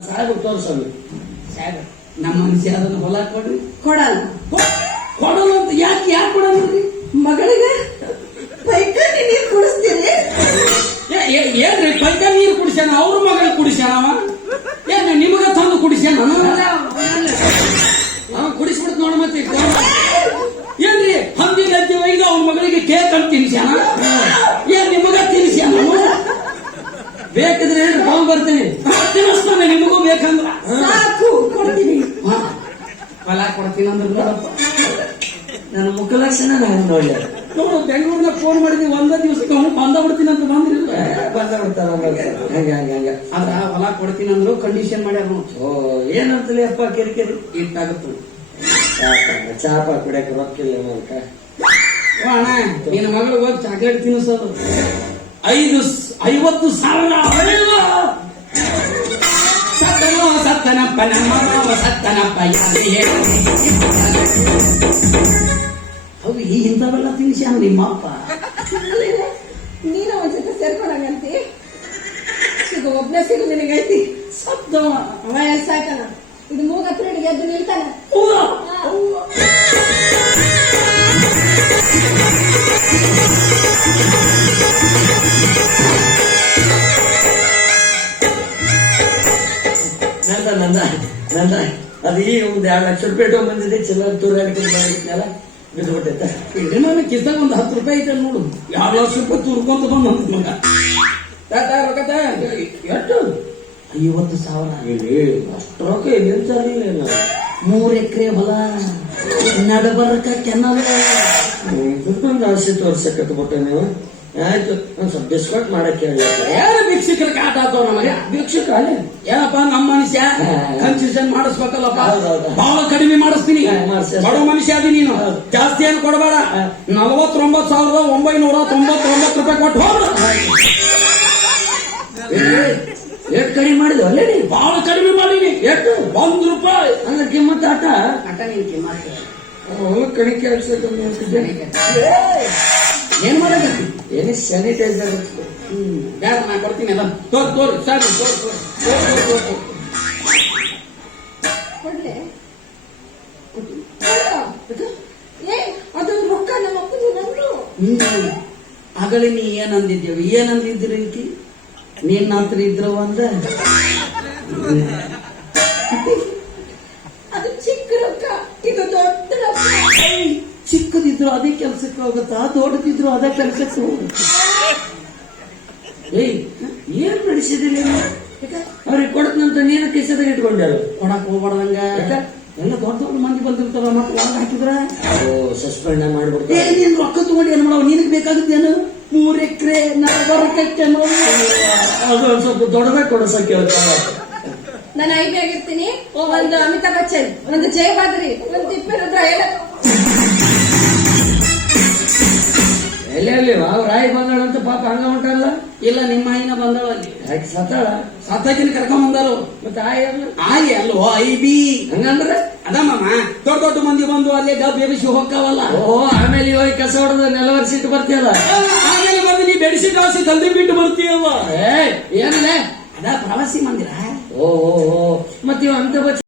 ಸಾಹೇಬ್ ತೋರ್ಸೋದು ಸಾಹೇಬ್ ನಮ್ಮ ಮನುಷ್ಯ ಅದನ್ನ ಹೊಲ ಕೊಡ್ರಿ ಕೊಡಲ್ಲ ಕೊಡಲ್ಲ ಅಂತ ಯಾಕೆ ಕೊಡಲ್ರಿ ಮಗಳಿಗೆ ಪೈಕಾನಿ ನೀರು ಕುಡಿಸ್ತೀರಿ ಏನ್ರಿ ಪೈಕ ನೀರು ಕುಡಿಸ್ಯಾನ ಅವ್ರ ಮಗಳಿಗೆ ಕುಡಿಸ್ಯಾನ ಅವ ಏನ್ ನಿಮಗ ತಂದು ಕುಡಿಸ್ಯಾನ ಕುಡಿಸ್ಬಿಡ್ತು ನೋಡ ಮತ್ತೆ ಏನ್ರಿ ಹಂದಿ ಗದ್ದೆ ಒಯ್ದು ಅವ್ರ ಮಗಳಿಗೆ ಕೇಕ್ ಅಂತ ತಿನ್ಸ್ಯಾನ ಏನ್ ನಿಮಗ ತಿನ್ಸ್ಯಾನ ಬೇಕಿದ್ರೆ ತಗೊಂಡ್ ಬರ್ತೀನಿ ತಿನ್ನಿಸ್ತಾನೆ ನಿಮಗೂ ಬೇಕಂದ್ರ ಸಾಕು ಕೊಡ್ತೀನಿ ಹೊಲ ಕೊಡ್ತೀನಿ ಅಂದ್ರೆ ನೋಡಪ್ಪ ನನ್ನ ಮುಖ ಲಕ್ಷಣ ನಾನು ನೋಡಿ ನೋಡು ಬೆಂಗಳೂರಿನ ಫೋನ್ ಮಾಡಿದ್ವಿ ಒಂದೇ ದಿವಸಕ್ಕೆ ಅವ್ನು ಬಂದ ಬಿಡ್ತೀನಿ ಅಂತ ಬಂದಿರಲಿಲ್ಲ ಬಂದ ಬಿಡ್ತಾರ ಹಂಗ ಹಂಗ ಹಂಗ ಅದ್ರ ಹೊಲ ಕೊಡ್ತೀನಿ ಅಂದ್ರು ಕಂಡೀಷನ್ ಮಾಡ್ಯಾರ ಓ ಏನಂತಲೇ ಅಪ್ಪ ಕಿರಿಕಿರಿ ಇಟ್ಟಾಗತ್ತು ಚಾಪ ಕುಡಿಯಕ್ಕೆ ರೊಕ್ಕಿಲ್ಲ ಮೂಲಕ ಅಣ್ಣ ನಿನ್ನ ಮಗಳಿಗೆ ಹೋಗಿ ಚಾಕ್ಲೇಟ್ ತಿನ್ನಿಸೋದು 50,000 ಸತ್ತನೋ ಸತ್ತನಪ್ಪ ನಮ್ಮ ಸತ್ತನಪ್ಪ ಹೌದು ಈ ಇಂಥವೆಲ್ಲ ತಿನ್ಸ್ಯಾನ ನಿಮ್ಮ ಅಪ್ಪ ನೀನು ಒಂದ್ ಜೊತೆ ಸೇರ್ಕೊಂಡಂಗಂತಿ ಸಿಗು ಒಬ್ನೇ ಸಿಗು ನಿನಗೈತಿ ಸತ್ತ ವಯಸ್ಸಾಯ್ತಾನ ಇದು ಮೂಗತ್ರ ಎದ್ದು ನಿಲ್ತಾನ ನಂದ ಅದು ಈಗ ಒಂದ್ 2 ಲಕ್ಷ ರೂಪಾಯಿ ಇಟ್ಕೊಂಡ್ ಬಂದಿದ್ದೆ ಚಿಲ್ಲರ್ ತೂರಾಡ್ಕೊಂಡು ಬಂದಿದ್ನಲ್ಲ ಬಿದ್ದು ಬಿಟ್ಟೈತೆ ನಾನು ಕಿಸ್ದಾಗ ಒಂದು 10 ರೂಪಾಯಿ ಐತೆ ನೋಡು 2 ಲಕ್ಷ ರೂಪಾಯಿ ತುರ್ಕೊಂತ ಬಂದ ಮಗ ರೊಕ್ಕ ಎಷ್ಟು 50,000 ಅಷ್ಟು ರೊಕ್ಕ ಏನ್ ಸಾಲಿಲ್ಲ 3 ಎಕರೆ ಹೊಲ ನಡಬರ್ಕ ಕೆನಲ್ ಇದಕ್ಕೊಂದು ಆಸೆ ತೋರ್ಸಕ್ ಬಿಟ್ಟೆ ನೀವು ಆಯ್ತು ಒಂದ್ ಸ್ವಲ್ಪ ಡಿಸ್ಕೌಂಟ್ ಮಾಡಕ್ ಹೇಳಿ ಯಾರು ಭಿಕ್ಷಕರ ಕಾಟ ಹಾಕೋ ನಮಗೆ ಭಿಕ್ಷುಕ ಅಲ್ಲೇ ಏನಪ್ಪ ನಮ್ಮ ಮನುಷ್ಯ ಕನ್ಸೆಷನ್ ಮಾಡಿಸ್ಬೇಕಲ್ಲಪ್ಪ ಹೌದೌದು. ಬಹಳ ಕಡಿಮೆ ಮಾಡಿಸ್ತೀನಿ ಮಾಡಿಸಿ. ಬಡ ಮನುಷ್ಯ ಅದಿ ನೀನು ಜಾಸ್ತಿ ಏನು ಕೊಡಬೇಡ 49,999 ರೂಪಾಯಿ ಕೊಟ್ಟು ಹೋಗ್ಬಿಡು ಎಷ್ಟು ಕಡಿಮೆ ಮಾಡಿದ್ವು ಅಲ್ಲೇ ನೀ ಬಹಳ ಕಡಿಮೆ ಮಾಡೀನಿ ಎಷ್ಟು ₹1 ಅಂದ್ರೆ ಕಿಮ್ಮತ್ ಆಟ ಆಟ ನೀನ್ ಕಿಮ್ಮತ್ತು ಹೊಲ ಕಣಿಕೆ ಹಾಕ್ಸಕ್ಕೆ ಏನ್ ಮಾಡಕತ್ತಿ ಏನೇ ಸ್ಯಾನಿಟೈಸರ್ ಬೇಡ ನಾ ಕೊಡ್ತೀನಿ ಅದ ತೋರಿ ಸರಿ ಅದೊಂದು ರೊಕ್ಕ ನಮ್ಮ ಅಪ್ಪದು ನಂದು ಆಗಲೇ ನೀ ಏನಂದಿದ್ದೇವೆ ಏನಂದಿದ್ರಿ ನೀನ್ ಹತ್ರ ಇದ್ರು ಒಂದ ಅದು ಚಿಕ್ಕ ರೊಕ್ಕ ಇದು ದೊಡ್ಡ ರೊಕ್ಕ ಚಿಕ್ಕದಿದ್ರು ಅದೇ ಕೆಲ್ಸಕ್ಕೆ ಹೋಗುತ್ತಾ ದೊಡ್ಡದಿದ್ರು ಅದೇ ಕೆಲ್ಸಕ್ಕೆ ಹೋಗುತ್ತೆ ಏಯ್ ಏನ್ ನಡೆಸಿದಿಲ್ಲ ಅವ್ರಿಗೆ ಕೊಡತ್ನಂತ ನೀನು ಕಿಸದಾಗ ಇಟ್ಕೊಂಡ್ಯಾರ ಕೊಡಕ್ ಹೋಗ್ಬಾರ್ದಂಗ ಎಲ್ಲ ದೊಡ್ಡ ದೊಡ್ಡ ಮಂದಿ ಬಂದಿರ್ತಾರ ಮತ್ತೆ ಒಳಗೆ ಹಾಕಿದ್ರ ಓ ಸಸ್ಪೆಂಡ್ ಮಾಡ್ಬಿಡ್ತಾರೆ ನೀನ್ ರೊಕ್ಕ ತಗೊಂಡು ಏನ್ ಮಾಡವ ನಿನಗ್ ಬೇಕಾಗುತ್ತೇನು 3 ಎಕರೆ ನಡಬರ್ಕೇನು ಅದು ಒಂದ್ ಸ್ವಲ್ಪ ದೊಡ್ಡದಾಗ ಕೊಡಸಕ್ಕೆ ಹೇಳ್ತಾರ ನಾನು ಐಬಿ ಆಗಿರ್ತೀನಿ ಒಂದು ಅಮಿತಾಬ್ ಬಚ್ಚನ್ ಒಂದು ಜಯ ಬಾದ್ರಿ ಒಂದು ತಿಪ್ಪೇರುದ್ರ ಎಲ್ಲ ಎಲ್ಲೆಲ್ಲಿ ಅವ್ರ ರಾಯಿ ಬಂದಾಳಂತ ಪಾಪ ಹಂಗ ಹೊಂಟಲ್ಲ ಇಲ್ಲ ನಿಮ್ಮ ಆಯಿನ ಬಂದವ ಅಲ್ಲಿ ಯಾಕೆ ಸತ್ತಾಳ ಸತ್ತಾಕಿನ ಕರ್ಕೊಂಡ್ ಬಂದಾರು ಮತ್ತೆ ಆಯಿ ಅಲ್ಲ ಆಗಿ ಅಲ್ವೋ ಐಬಿ ಹಂಗಂದ್ರೆ ಅದಮ್ಮ ದೊಡ್ಡ ದೊಡ್ಡ ಮಂದಿ ಬಂದು ಅಲ್ಲೇ ಡಬ್ ಎಬಿಸಿ ಹೋಗ್ತಾವಲ್ಲ ಓ ಆಮೇಲೆ ಇವಾಗ ಕಸ ಹೊಡೆದ ನೆಲವರ್ಸಿಟ್ಟು ಬರ್ತೀಯಲ್ಲ ಆಮೇಲೆ ಬಂದು ನೀ ಬೆಡಿಸಿ ಕಾಸಿ ತಂದೆ ಬಿಟ್ಟು ಬರ್ತೀಯವ ಏ ಏನಲ್ಲ ಅದ ಪ್ರವಾಸಿ ಮಂದಿರ ಓ ಮತ್ತೆ ಇವ ಅಂತ